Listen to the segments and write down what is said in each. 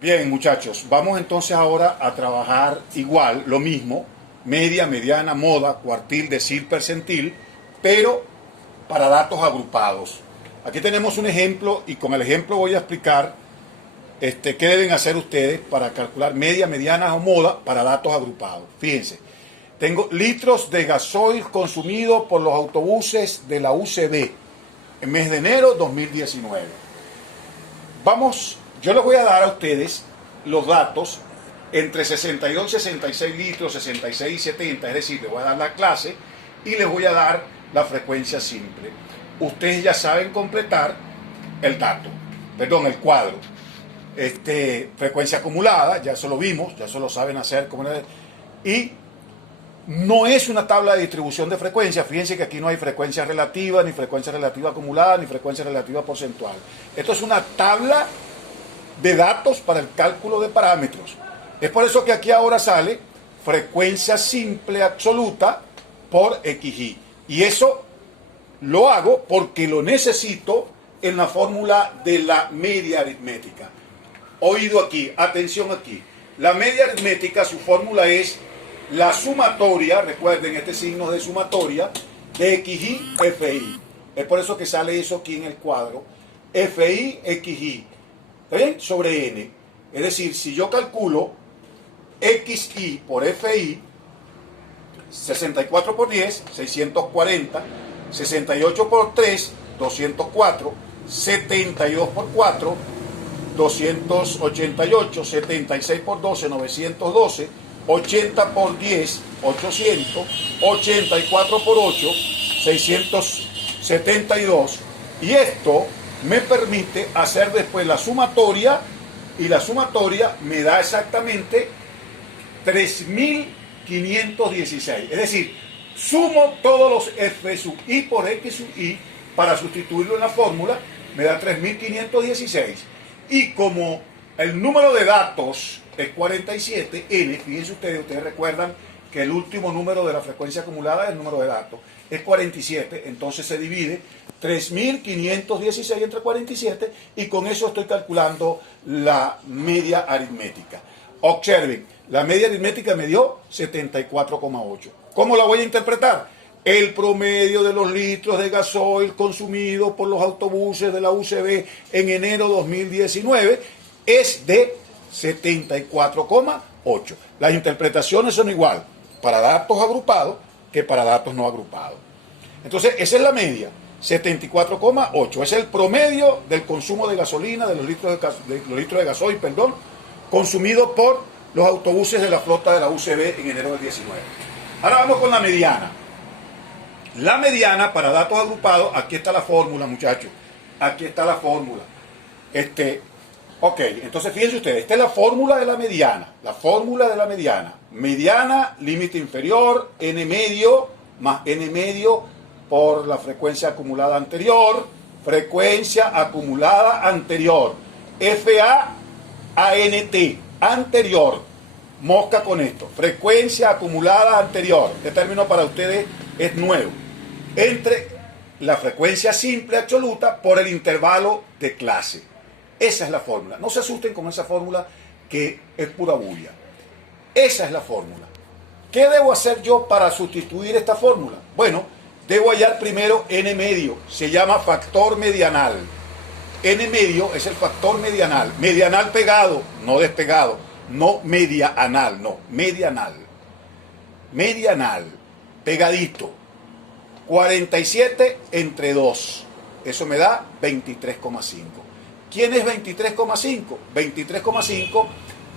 Bien, muchachos, vamos entonces ahora a trabajar igual, lo mismo, media, mediana, moda, cuartil, decil, percentil, pero para datos agrupados. Aquí tenemos un ejemplo y con el ejemplo voy a explicar qué deben hacer ustedes para calcular media, mediana o moda para datos agrupados. Fíjense, tengo litros de gasoil consumido por los autobuses de la UCB en mes de enero 2019. Yo les voy a dar a ustedes los datos entre 62 y 66 litros, 66 y 70, es decir, les voy a dar la clase y les voy a dar la frecuencia simple. Ustedes ya saben completar el el cuadro. Frecuencia acumulada, ya eso lo vimos, ya eso lo saben hacer. Y no es una tabla de distribución de frecuencia. Fíjense que aquí no hay frecuencia relativa, ni frecuencia relativa acumulada, ni frecuencia relativa porcentual. Esto es una tabla de datos para el cálculo de parámetros. Es por eso que aquí ahora sale frecuencia simple absoluta por XY. Y eso lo hago porque lo necesito en la fórmula de la media aritmética. Oído aquí, atención aquí. La media aritmética, su fórmula es la sumatoria, recuerden este signo de sumatoria, de XY, FI. Es por eso que sale eso aquí en el cuadro. FI, XY. ¿Está bien? Sobre N. Es decir, si yo calculo XY por FI, 64 por 10, 640, 68 por 3, 204, 72 por 4, 288, 76 por 12, 912, 80 por 10, 800, 84 por 8, 672. Y esto me permite hacer después la sumatoria, y la sumatoria me da exactamente 3.516. Es decir, sumo todos los F sub I por X sub I para sustituirlo en la fórmula, me da 3.516. Y como el número de datos es 47, N, fíjense ustedes recuerdan que el último número de la frecuencia acumulada es el número de datos, es 47, entonces se divide 3.516 entre 47 y con eso estoy calculando la media aritmética. Observen, la media aritmética me dio 74,8. ¿Cómo la voy a interpretar? El promedio de los litros de gasoil consumidos por los autobuses de la UCB en enero 2019 es de 74,8. Las interpretaciones son igual para datos agrupados que para datos no agrupados. Entonces, esa es la media, 74,8. Es el promedio del consumo de gasolina, de los litros de gasoil, consumido por los autobuses de la flota de la UCB en enero del 19. Ahora vamos con la mediana. La mediana para datos agrupados, aquí está la fórmula, muchachos. Aquí está la fórmula. Ok, entonces fíjense ustedes, esta es la fórmula de la mediana. La fórmula de la mediana. Mediana, límite inferior, n medio más n medio por la frecuencia acumulada anterior. Frecuencia acumulada anterior. FA ANT, anterior. Mosca con esto. Frecuencia acumulada anterior. Este término para ustedes es nuevo. Entre la frecuencia simple absoluta por el intervalo de clase. Esa es la fórmula. No se asusten con esa fórmula que es pura bulla. Esa es la fórmula. ¿Qué debo hacer yo para sustituir esta fórmula? Bueno, debo hallar primero n medio. Se llama factor medianal. N medio es el factor medianal. Medianal pegado, no despegado. No medianal, no. Medianal. Medianal. Pegadito. 47 entre 2. Eso me da 23,5. ¿Quién es 23,5? 23,5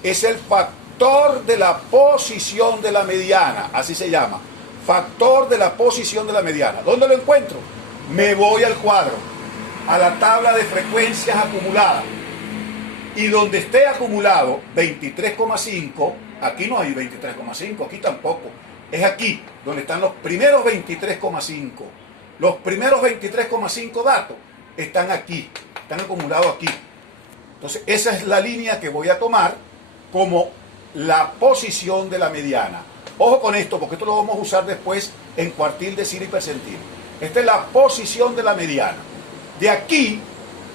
es el factor de la posición de la mediana. Así se llama. Factor de la posición de la mediana. ¿Dónde lo encuentro? Me voy al cuadro, a la tabla de frecuencias acumuladas. Y donde esté acumulado 23,5, aquí no hay 23,5, aquí tampoco. Es aquí, donde están los primeros 23,5. Los primeros 23,5 datos están aquí, están acumulados aquí. Entonces, esa es la línea que voy a tomar como la posición de la mediana. Ojo con esto, porque esto lo vamos a usar después en cuartil, decil y percentil. Esta es la posición de la mediana. De aquí,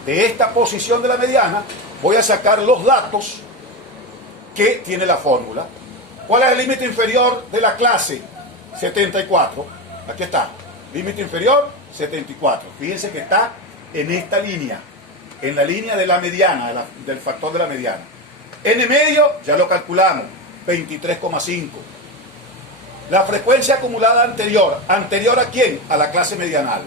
de esta posición de la mediana, voy a sacar los datos que tiene la fórmula. ¿Cuál es el límite inferior de la clase? 74. Aquí está. Límite inferior, 74. Fíjense que está en esta línea, en la línea de la mediana, del factor de la mediana. N medio, ya lo calculamos, 23,5. La frecuencia acumulada anterior. ¿Anterior a quién? A la clase medianal.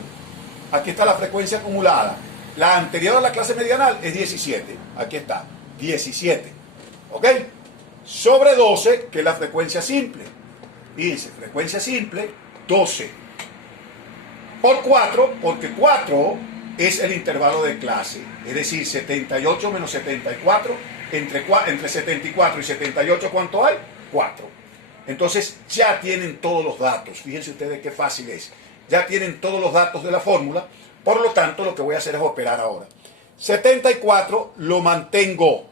Aquí está la frecuencia acumulada. La anterior a la clase medianal es 17. Aquí está, 17. ¿Ok? Sobre 12, que es la frecuencia simple. Fíjense, frecuencia simple, 12. Por 4, porque 4 es el intervalo de clase. Es decir, 78 menos 74, entre 74 y 78, ¿cuánto hay? 4. Entonces ya tienen todos los datos. Fíjense ustedes qué fácil es. Ya tienen todos los datos de la fórmula. Por lo tanto, lo que voy a hacer es operar ahora. 74 lo mantengo,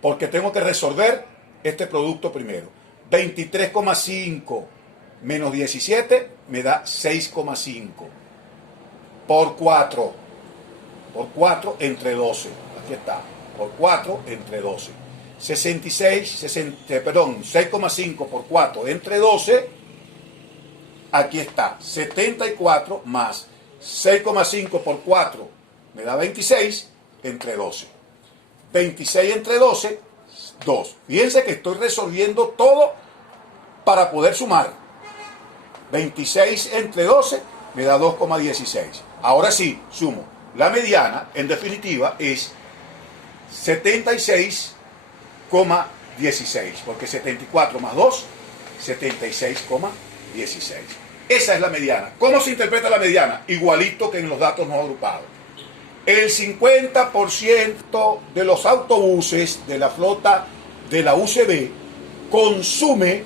porque tengo que resolver este producto primero. 23,5 menos 17 me da 6,5. Por 4. Por 4 entre 12. Aquí está. Por 4 entre 12. 6,5 por 4 entre 12. Aquí está. 74 más 6,5 por 4 me da 26 entre 12. 26 entre 12, 2. Fíjense que estoy resolviendo todo para poder sumar. 26 entre 12 me da 2,16. Ahora sí, sumo. La mediana, en definitiva, es 76,16. Porque 74 más 2, 76,16. Esa es la mediana. ¿Cómo se interpreta la mediana? Igualito que en los datos no agrupados. El 50% de los autobuses de la flota de la UCB consume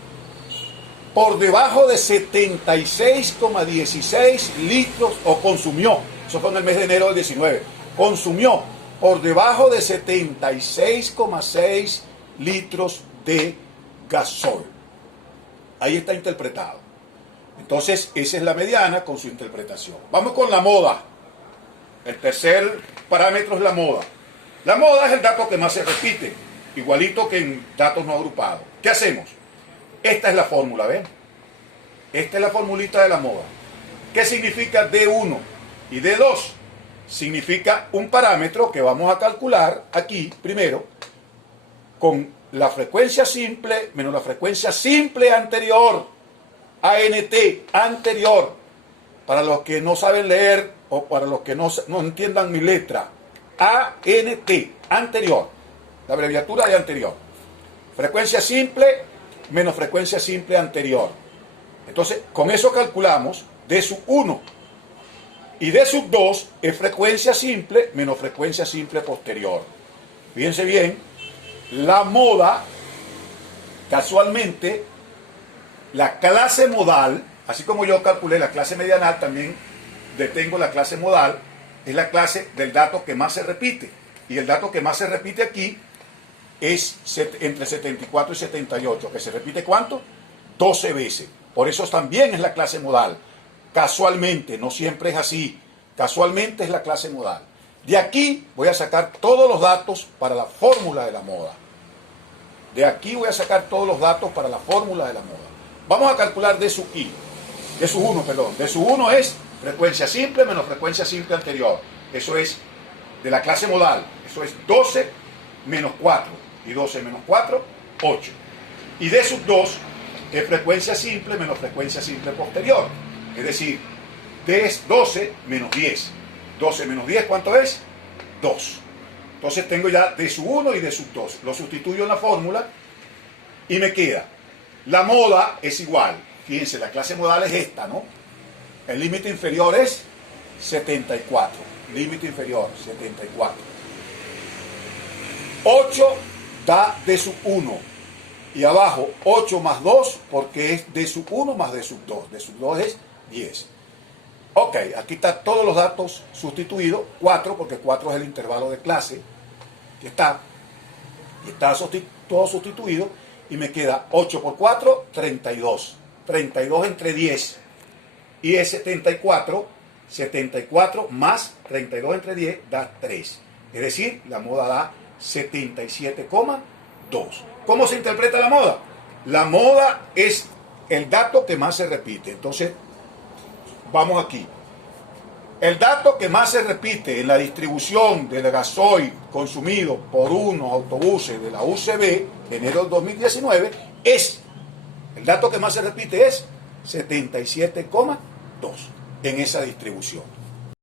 por debajo de 76,16 litros, o consumió, eso fue en el mes de enero del 19, consumió por debajo de 76,6 litros de gasol. Ahí está interpretado. Entonces, esa es la mediana con su interpretación. Vamos con la moda. El tercer parámetro es la moda. La moda es el dato que más se repite, igualito que en datos no agrupados. ¿Qué hacemos? Esta es la fórmula, ¿ven? Esta es la formulita de la moda. ¿Qué significa D1 y D2? Significa un parámetro que vamos a calcular aquí, primero, con la frecuencia simple menos la frecuencia simple anterior, ANT, anterior, para los que no saben leer o para los que no entiendan mi letra, ANT, anterior, la abreviatura de anterior. Frecuencia simple menos frecuencia simple anterior. Entonces, con eso calculamos D sub 1. Y D sub 2 es frecuencia simple menos frecuencia simple posterior. Fíjense bien, la moda, casualmente, la clase modal, así como yo calculé la clase medianal, también detengo la clase modal, es la clase del dato que más se repite. Y el dato que más se repite aquí es entre 74 y 78, que se repite ¿cuánto? 12 veces. Por eso también es la clase modal. Casualmente, no siempre es así. Casualmente es la clase modal. De aquí voy a sacar todos los datos para la fórmula de la moda. De aquí voy a sacar todos los datos para la fórmula de la moda. Vamos a calcular D sub I. D sub 1, perdón. D sub 1 es frecuencia simple menos frecuencia simple anterior. Eso es de la clase modal. Eso es 12 menos 4. Y 12 menos 4, 8. Y D sub 2 es frecuencia simple menos frecuencia simple posterior. Es decir, D es 12 menos 10. 12 menos 10, ¿cuánto es? 2. Entonces tengo ya D sub 1 y D sub 2. Lo sustituyo en la fórmula y me queda. La moda es igual. Fíjense, la clase modal es esta, ¿no? El límite inferior es 74. Límite inferior, 74. 8 da D sub 1. Y abajo 8 más 2 porque es D sub 1 más D sub 2. D sub 2 es 10. Ok, aquí están todos los datos sustituidos. 4 porque 4 es el intervalo de clase. Aquí está. Y está todo sustituido. Y me queda 8 por 4, 32. 32 entre 10. Y es 74. 74 más 32 entre 10 da 3. Es decir, la moda da 77,2. ¿Cómo se interpreta la moda? La moda es el dato que más se repite. Entonces, vamos aquí. El dato que más se repite en la distribución del gasoil consumido por unos autobuses de la UCB de enero del 2019 es, el dato que más se repite es 77,2 en esa distribución.